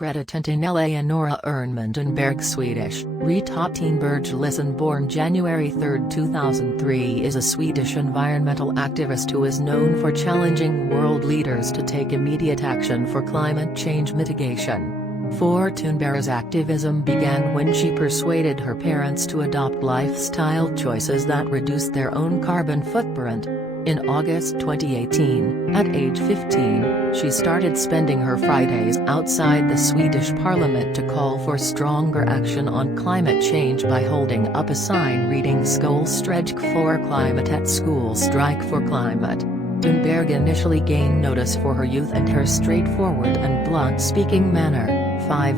Greta Eleonora Thunberg. Swedish. Greta Thunberg, born January 3, 2003, is a Swedish environmental activist who is known for challenging world leaders to take immediate action for climate change mitigation. For Thunberg's activism began when she persuaded her parents to adopt lifestyle choices that reduced their own carbon footprint. In August 2018, at age 15, she started spending her Fridays outside the Swedish parliament to call for stronger action on climate change by holding up a sign reading "Skolstrejk for climate" at School Strike for Climate. Thunberg initially gained notice for her youth and her straightforward and blunt-speaking manner,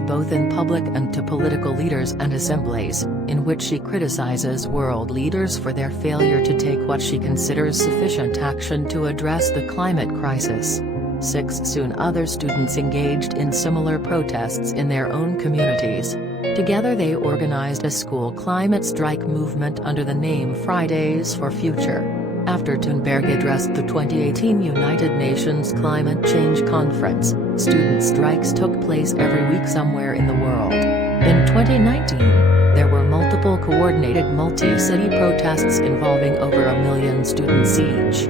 both in public and to political leaders and assemblies, in which she criticizes world leaders for their failure to take what she considers sufficient action to address the climate crisis. Soon other students engaged in similar protests in their own communities. Together they organized a school climate strike movement under the name Fridays for Future. After Thunberg addressed the 2018 United Nations Climate Change Conference, student strikes took place every week somewhere in the world. In 2019, there were multiple coordinated multi-city protests involving over 1 million students each.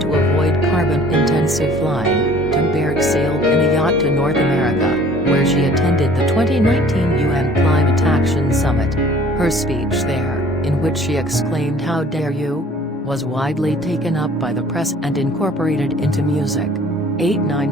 To avoid carbon-intensive flying, Thunberg sailed in a yacht to North America, where she attended the 2019 UN Climate Action Summit. Her speech there, in which she exclaimed "How dare you?" was widely taken up by the press and incorporated into music.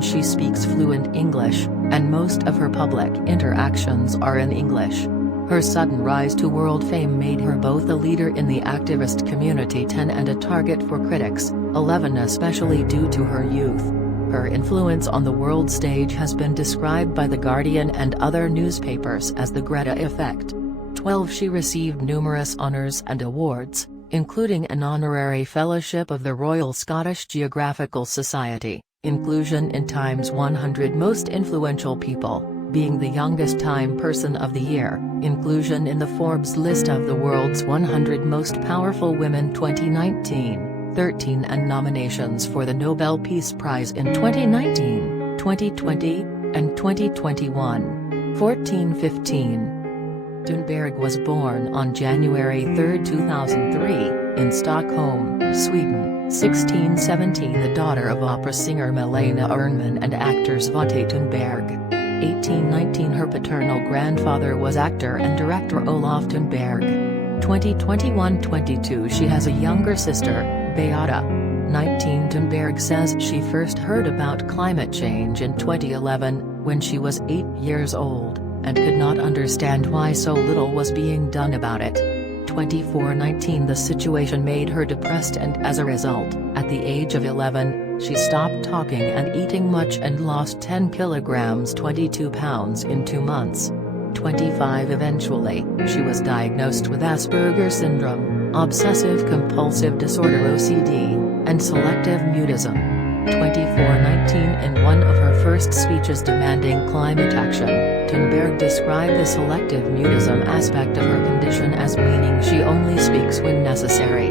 She speaks fluent English, and most of her public interactions are in English. Her sudden rise to world fame made her both a leader in the activist community and a target for critics, especially due to her youth. Her influence on the world stage has been described by The Guardian and other newspapers as the Greta Effect. She received numerous honours and awards, including an honorary fellowship of the Royal Scottish Geographical Society, inclusion in Time's 100 Most Influential People, being the youngest Time Person of the Year, inclusion in the Forbes list of the world's 100 Most Powerful Women 2019, and nominations for the Nobel Peace Prize in 2019, 2020, and 2021. 15. Thunberg was born on January 3, 2003, in Stockholm, Sweden. 1617, the daughter of opera singer Malena Ernman and actor Svante Thunberg. 1819, her paternal grandfather was actor and director Olof Thunberg. 2021-22, she has a younger sister, Beata. 19, Thunberg says she first heard about climate change in 2011, when she was 8 years old, and could not understand why so little was being done about it. 24-19, the situation made her depressed and as a result, at the age of 11, she stopped talking and eating much and lost 10 kilograms 22 pounds in 2 months. 25, eventually, she was diagnosed with Asperger's syndrome, obsessive-compulsive disorder (OCD), and selective mutism. 24-19, in one of her first speeches demanding climate action, Thunberg described the selective mutism aspect of her condition as meaning she only speaks when necessary.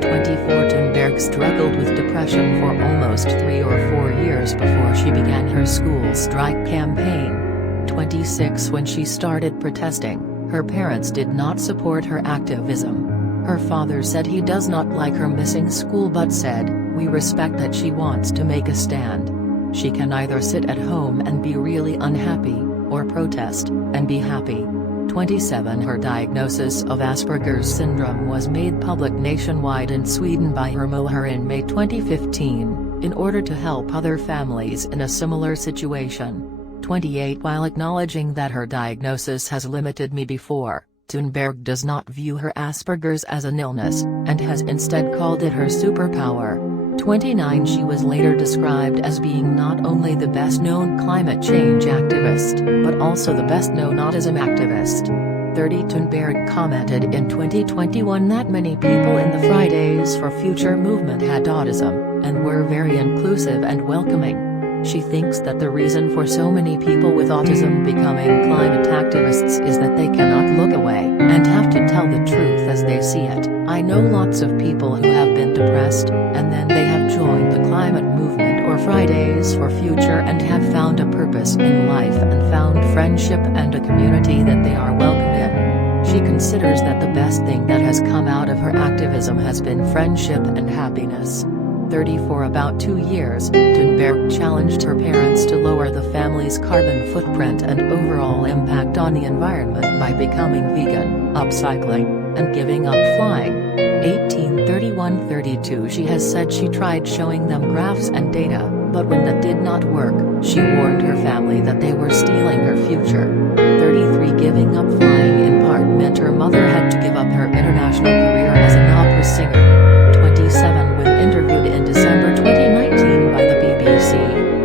24, Thunberg struggled with depression for almost 3 or 4 years before she began her school strike campaign. 26, when she started protesting, her parents did not support her activism. Her father said he does not like her missing school but said, "We respect that she wants to make a stand. She can either sit at home and be really unhappy, or protest, and be happy." 27, her diagnosis of Asperger's syndrome was made public nationwide in Sweden by her MOHR in May 2015, in order to help other families in a similar situation. 28, while acknowledging that her diagnosis has limited me before, Thunberg does not view her Asperger's as an illness, and has instead called it her superpower. 29, she was later described as being not only the best-known climate change activist, but also the best-known autism activist. 30, Thunberg commented in 2021 that many people in the Fridays for Future movement had autism, and were very inclusive and welcoming. She thinks that the reason for so many people with autism becoming climate activists is that they cannot look away, and have to tell the truth as they see it. "I know lots of people who have been depressed, and then they have joined the climate movement or Fridays families for future and have found a purpose in life and found friendship and a community that they are welcome in. She considers that the best thing that has come out of her activism has been friendship and happiness. 30 For about 2 years, Thunberg challenged her parents to lower the family's carbon footprint and overall impact on the environment by becoming vegan, upcycling, and giving up flying. 1831-32 She has said she tried showing them graphs and data, but when that did not work, she warned her family that they were stealing her future. 33 Giving up flying in part meant her mother had to give up her international career as an opera singer. 27 When interviewed in December 2019 by the BBC,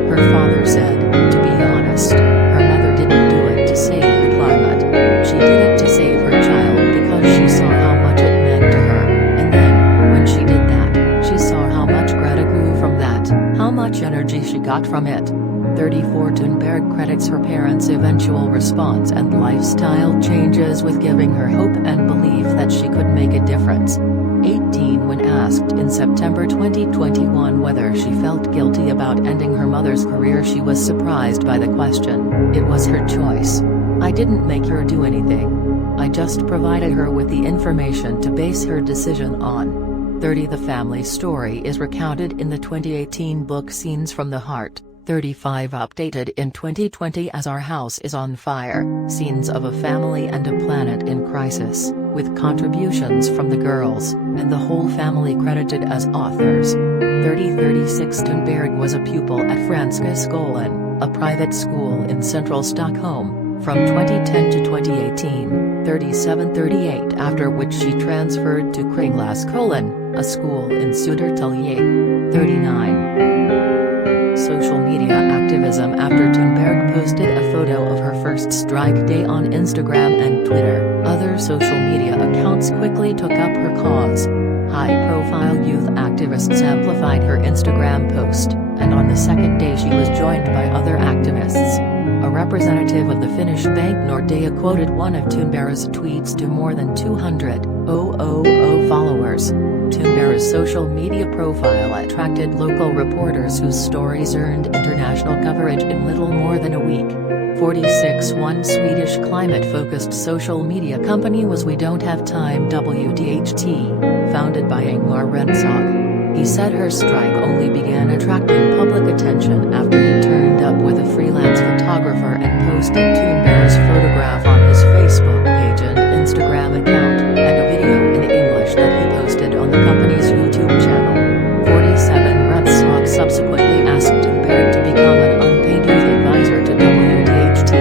her father said, "To be honest, her mother didn't do it to save the climate. She did it to save her child because she saw how much it meant to her, and then, when she did that, she saw how much Greta grew from that, how much energy she got from it." 34 Thunberg credits her parents' eventual response and lifestyle changes with giving her hope and belief that she could make a difference. 18 When asked in September 2021 whether she felt guilty about ending her mother's career, she was surprised by the question. "It was her choice. I didn't make her do anything. I just provided her with the information to base her decision on." 30 The family story is recounted in the 2018 book Scenes from the Heart. 35 Updated in 2020 as Our House is on Fire, Scenes of a Family and a Planet in Crisis, with contributions from the girls, and the whole family credited as authors. 36 Thunberg was a pupil at Franska Skolan, a private school in central Stockholm, from 2010 to 2018, 38 after which she transferred to Kringlaskolan, a school in Södertälje. 39 Social media activism after Thunberg posted a photo of her first strike day on Instagram and Twitter, other social media accounts quickly took up her cause. High-profile youth activists amplified her Instagram post, and on the second day she was joined by other activists. A representative of the Finnish bank Nordea quoted one of Thunberg's tweets to more than 200,000 followers. Thunberg's social media profile attracted local reporters whose stories earned international coverage in little more than a week. 46 One Swedish climate-focused social media company was We Don't Have Time WDHT, founded by Ingmar Rentzhog. He said her strike only began attracting public attention after he turned up with a freelance photographer and posted Thunberg's photograph on his Facebook page and Instagram account, and a video in English that he posted on the company's YouTube channel. 47 Rentzhog subsequently asked Thunberg to become an unpaid youth advisor to WDHT.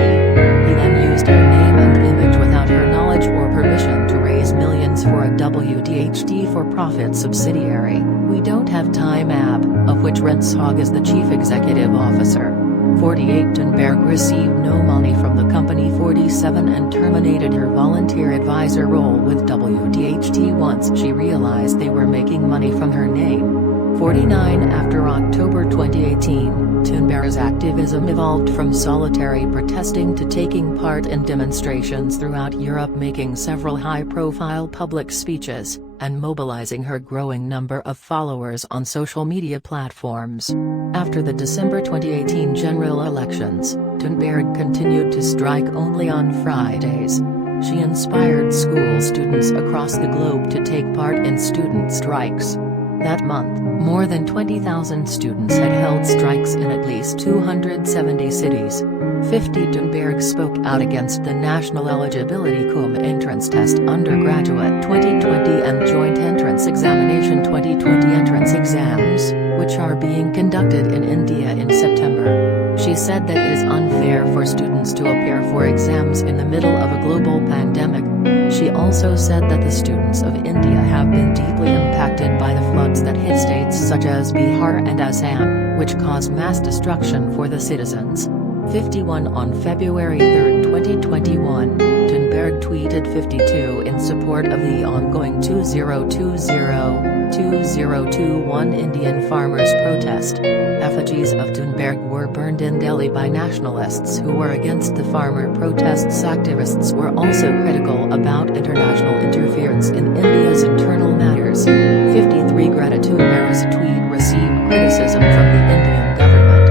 He then used her name and image without her knowledge or permission to raise millions for a WDHT for-profit subsidiary, We Don't Have Time AB, of which Rentzhog is the chief executive officer. 48 Thunberg received no money from the company. 47 and terminated her volunteer advisor role with WDHT once she realized they were making money from her name. 49 After October 2018, Thunberg's activism evolved from solitary protesting to taking part in demonstrations throughout Europe, making several high-profile public speeches, and mobilizing her growing number of followers on social media platforms. After the December 2018 general elections, Thunberg continued to strike only on Fridays. She inspired school students across the globe to take part in student strikes. That month, more than 20,000 students had held strikes in at least 270 cities. 50 Thunberg spoke out against the National Eligibility cum Entrance Test Undergraduate 2020 and Joint Entrance Examination 2020 entrance exams, which are being conducted in India in September. She said that it is unfair for students to appear for exams in the middle of a global pandemic. She also said that the students of India have been deeply impacted by the floods that hit states such as Bihar and Assam, which caused mass destruction for the citizens. 51 On February 3, 2021, Thunberg tweeted 52 in support of the ongoing 2020-2021 Indian farmers' protest. Effigies of Thunberg were burned in Delhi by nationalists who were against the farmer protests. Activists were also critical about international interference in India's internal matters. 53 Greta Thunberg's tweet received criticism from the Indian government,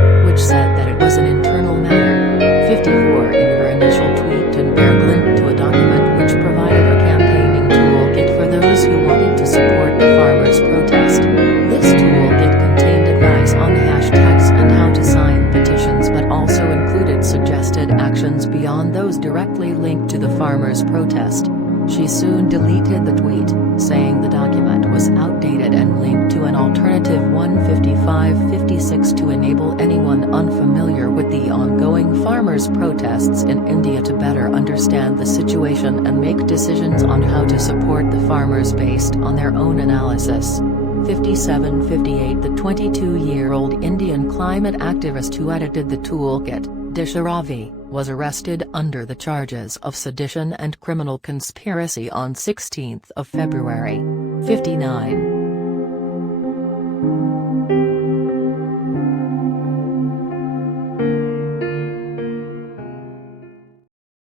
farmers' protest. She soon deleted the tweet, saying the document was outdated and linked to an alternative 15556 to enable anyone unfamiliar with the ongoing farmers' protests in India to better understand the situation and make decisions on how to support the farmers based on their own analysis. 5758 The 22-year-old Indian climate activist who edited the toolkit, Disha Ravi, was arrested under the charges of sedition and criminal conspiracy on 16th of February. 59.